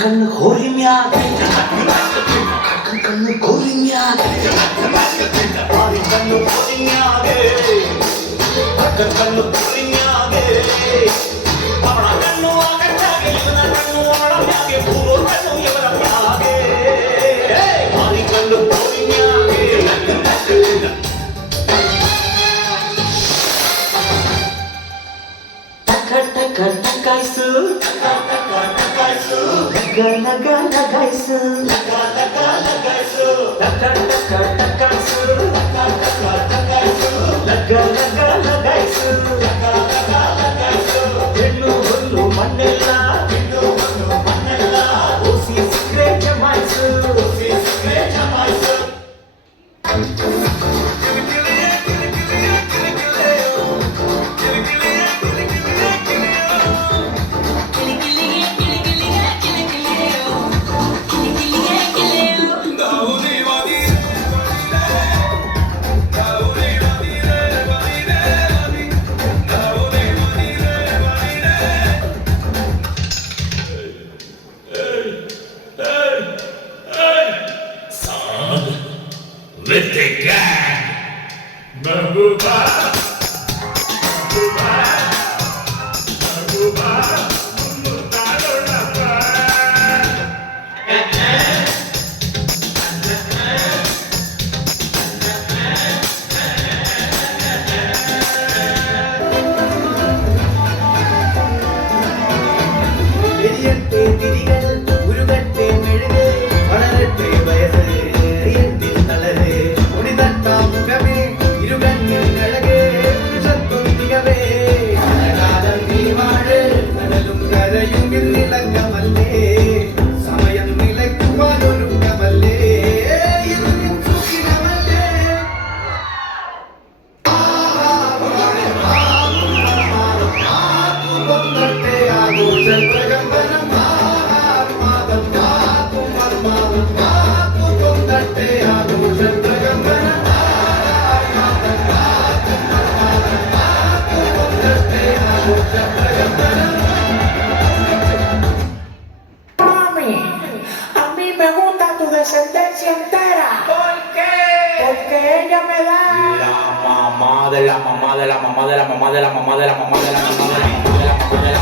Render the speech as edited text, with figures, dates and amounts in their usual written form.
കണ്ണ് കോരിമ്യാൻ കണ്ണ് കോരിമ്യാൻ കണ്ണ് കോരിമ്യാകെ കണ്ണ് കോരിമ്യാകെ അവള കണ്ണു ആകട്ടാകെ ഇവന കണ്ണു അവളമ്യാകെ പൂർവ കണ്ണു ഇവരമ്യാകെ മാറി കണ്ണു കോരിമ്യാകെ Takaisu, laga lagaisu, laga lagaisu, hennu hullu mannella, osi sikre jamaisu. With the gang, Mabuba, Mabuba, Mabuba, Mabuba, Iriyette dirigal, urugette meluge, valarette vayasu. Descendencia entera. ¿Por qué? Porque ella me da la mamá de la mamá de la mamá de la mamá de la mamá de la mamá de la mamá de la mamá de la mamá de la